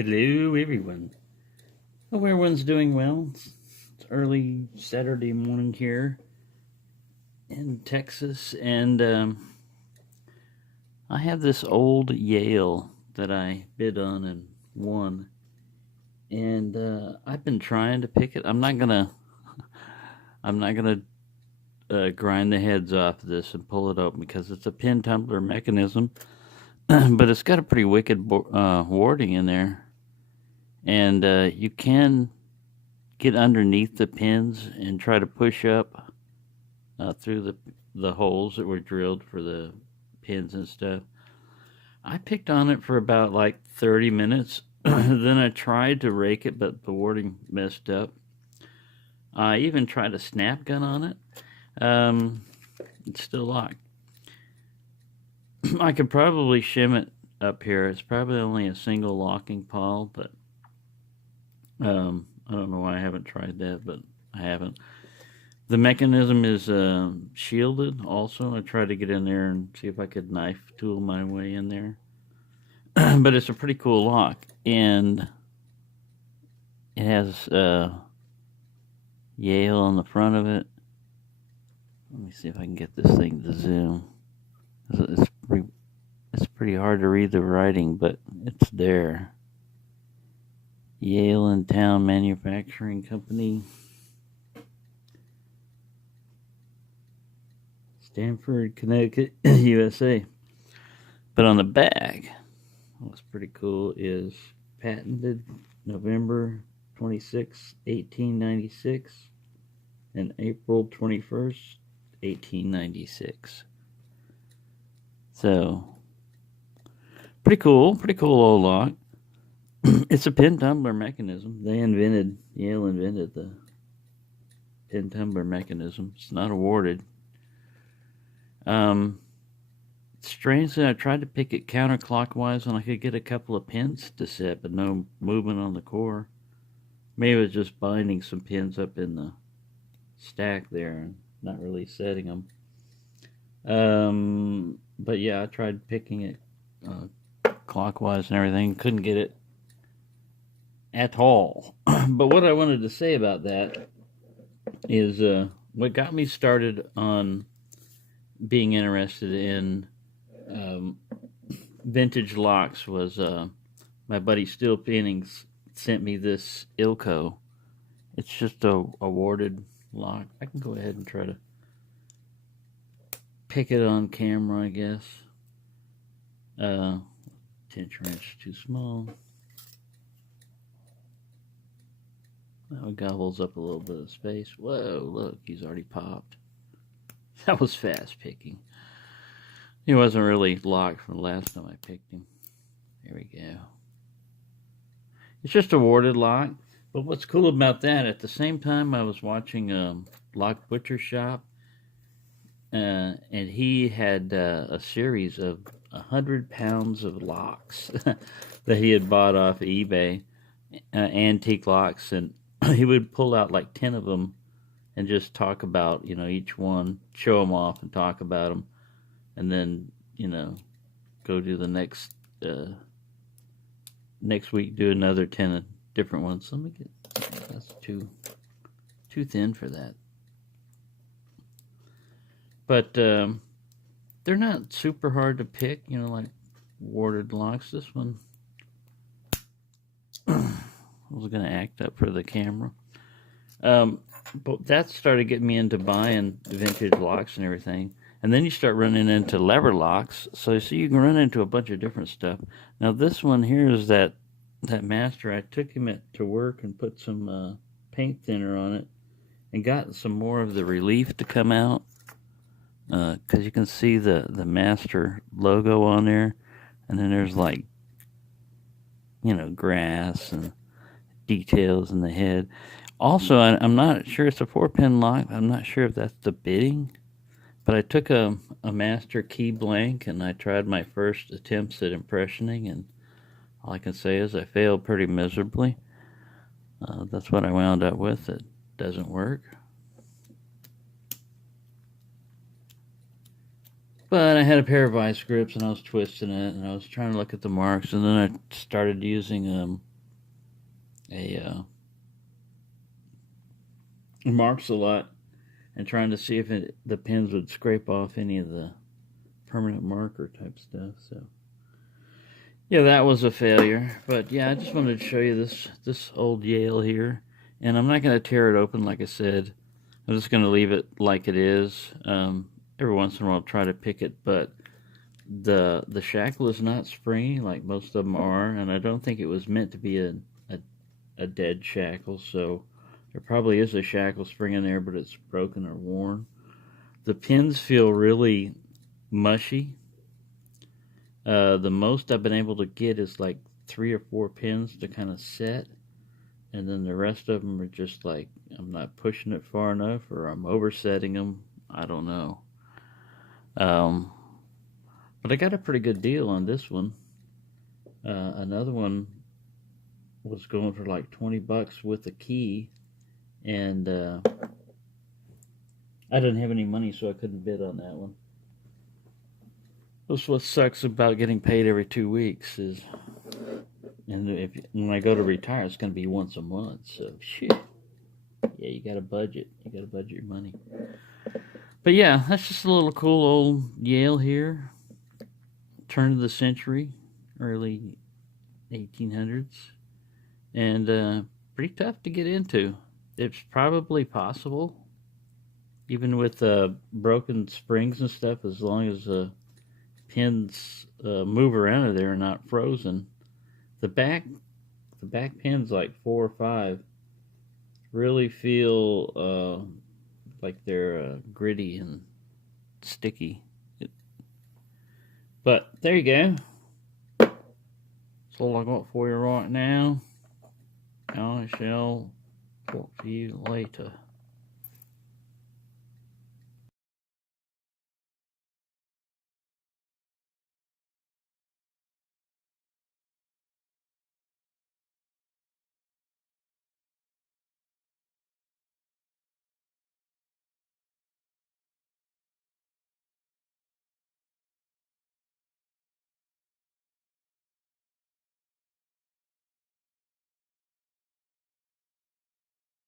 Hello, everyone. Hope everyone's doing well. It's early Saturday morning here in Texas, and I have this old Yale that I bid on and won, and I've been trying to pick it. I'm not gonna grind the heads off of this and pull it open because it's a pin tumbler mechanism, but it's got a pretty wicked warding in there, and you can get underneath the pins and try to push up through the holes that were drilled for the pins and stuff. I picked on it for about like 30 minutes. Then I tried to rake it, but the warding messed up. I even tried a snap gun on it. Um, it's still locked. I could probably shim it up here. It's probably only a single locking pawl, but I don't know why I haven't tried that, but I haven't. The mechanism is shielded also. I tried to get in there and see if I could knife tool my way in there. But it's a pretty cool lock, and it has Yale on the front of it. Let me see if I can get this thing to zoom. It's pretty hard to read the writing, but it's there. Yale and Town Manufacturing Company. Stamford, Connecticut, USA. But on the back, what's pretty cool is patented November 26, 1896 and April 21st, 1896. So, pretty cool old lock. It's a pin tumbler mechanism. Yale invented the pin tumbler mechanism. It's not awarded. Strangely, I tried to pick it counterclockwise and I could get a couple of pins to set, but no movement on the core. Maybe it was just binding some pins up in the stack there and not really setting them. But yeah, I tried picking it clockwise and everything. Couldn't get it at all. But what I wanted to say about that is what got me started on being interested in vintage locks was my buddy Steel Pennings sent me this Ilco. It's just a warded lock. I can go ahead and try to pick it on camera, I guess. 10 inch too small. That one gobbles up a little bit of space. Whoa, look, he's already popped. That was fast picking. He wasn't really locked from the last time I picked him. There we go. It's just a warded lock. But what's cool about that, at the same time I was watching Lock Butcher Shop, and he had a series of 100 pounds of locks that he had bought off eBay, antique locks, and he would pull out like 10 of them and just talk about, each one, show them off and talk about them, and then, go do the next week, do another 10 different ones. Let me that's too thin for that. But they're not super hard to pick, like warded locks. This one was going to act up for the camera. But that started getting me into buying vintage locks and everything. And then you start running into lever locks. So you can run into a bunch of different stuff. Now this one here is that master. I took him to work and put some paint thinner on it and got some more of the relief to come out. Because you can see the master logo on there. And then there's like, grass and details in the head. Also, I'm not sure it's a 4-pin lock. I'm not sure if that's the bitting. But I took a master key blank and I tried my first attempts at impressioning, and all I can say is I failed pretty miserably. That's what I wound up with. It doesn't work. But I had a pair of vice grips and I was twisting it and I was trying to look at the marks, and then I started using marks a lot, and trying to see if the pins would scrape off any of the permanent marker type stuff. So yeah, that was a failure. But yeah, I just wanted to show you this old Yale here, and I'm not going to tear it open like I said. I'm just going to leave it like it is. Every once in a while I'll try to pick it, but the shackle is not springy like most of them are, and I don't think it was meant to be a dead shackle, so there probably is a shackle spring in there, but it's broken or worn. The pins feel really mushy. The most I've been able to get is like 3 or 4 pins to kind of set, and then the rest of them are just like I'm not pushing it far enough, or I'm oversetting them. I don't know. But I got a pretty good deal on this one. Another one was going for like $20 with a key, and I didn't have any money, so I couldn't bid on that one. That's what sucks about getting paid every 2 weeks is, and when I go to retire, it's going to be once a month. So shit, yeah, you got to budget. You got to budget your money. But yeah, that's just a little cool old Yale here. Turn of the century, early 1800s, and pretty tough to get into. It's probably possible, even with broken springs and stuff, as long as pins move around in there and not frozen. The back pins, like 4 or 5, really feel like they're gritty and sticky. But there you go. That's all I got for you right now. I shall talk to you later.